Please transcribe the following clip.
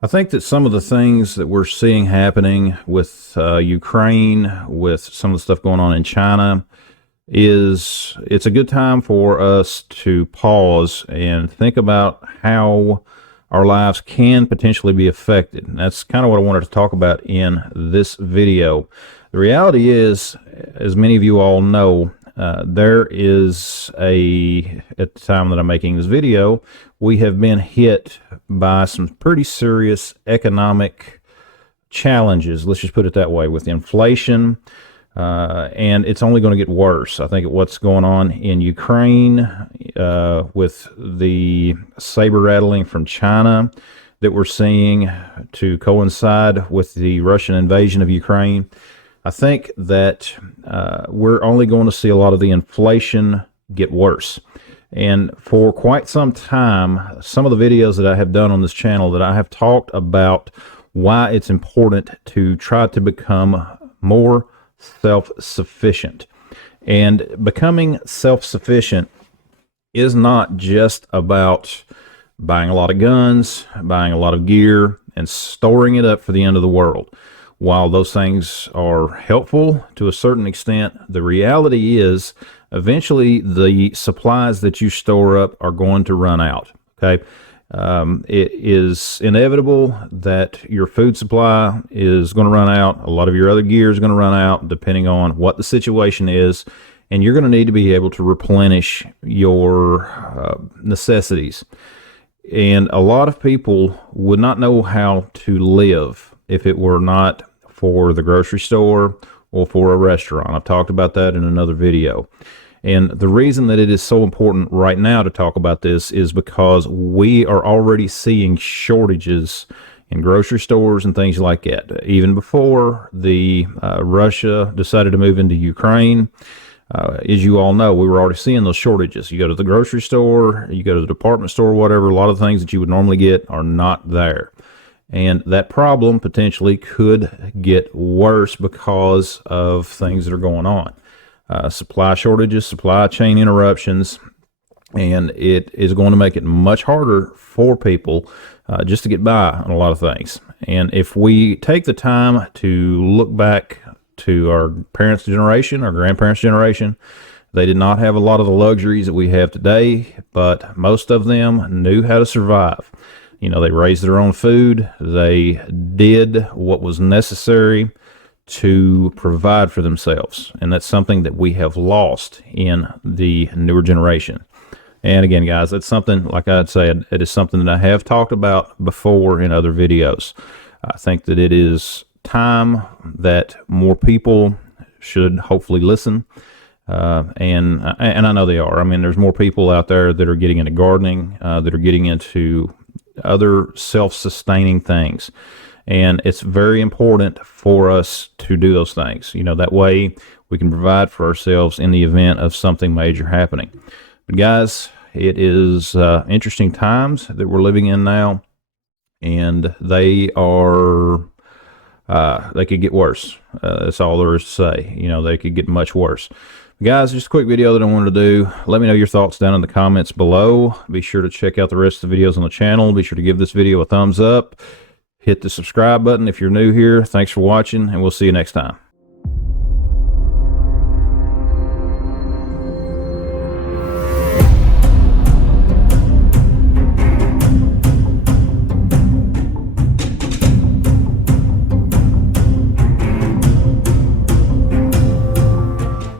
I think that some of the things that we're seeing happening with Ukraine, with some of the stuff going on in China, it's a good time for us to pause and think about how our lives can potentially be affected. And that's kind of what I wanted to talk about in this video. The reality is, as many of you all know, at the time that I'm making this video, we have been hit by some pretty serious economic challenges. Let's just put it that way, with inflation, and it's only going to get worse. I think what's going on in Ukraine, with the saber rattling from China that we're seeing to coincide with the Russian invasion of Ukraine, I think that we're only going to see a lot of the inflation get worse. And for quite some time, some of the videos that I have done on this channel, that I have talked about why it's important to try to become more self-sufficient. And becoming self-sufficient is not just about buying a lot of guns, buying a lot of gear, and storing it up for the end of the world. While those things are helpful to a certain extent, the reality is eventually the supplies that you store up are going to run out. Okay. It is inevitable that your food supply is going to run out. A lot of your other gear is going to run out, depending on what the situation is. And you're going to need to be able to replenish your necessities. And a lot of people would not know how to live if it were not for the grocery store or for a restaurant. I've talked about that in another video. And the reason that it is so important right now to talk about this is because we are already seeing shortages in grocery stores and things like that. Even before Russia decided to move into Ukraine, as you all know, we were already seeing those shortages. You go to the grocery store, you go to the department store, whatever, a lot of things that you would normally get are not there. And that problem potentially could get worse because of things that are going on. Supply shortages, supply chain interruptions, and it is going to make it much harder for people just to get by on a lot of things. And if we take the time to look back to our parents' generation, our grandparents' generation, they did not have a lot of the luxuries that we have today, but most of them knew how to survive. You know, they raised their own food. They did what was necessary to provide for themselves. And that's something that we have lost in the newer generation. And again, guys, that's something, like I said, it is something that I have talked about before in other videos. I think that it is time that more people should hopefully listen. And I know they are. I mean, there's more people out there that are getting into gardening, that are getting into other self-sustaining things, and it's very important for us to do those things. You know, that way we can provide for ourselves in the event of something major happening. But guys, it is interesting times that we're living in now, and they could get worse. That's all there is to say. You know, they could get much worse. Guys, just a quick video that I wanted to do. Let me know your thoughts down in the comments below. Be sure to check out the rest of the videos on the channel. Be sure to give this video a thumbs up. Hit the subscribe button if you're new here. Thanks for watching, and we'll see you next time.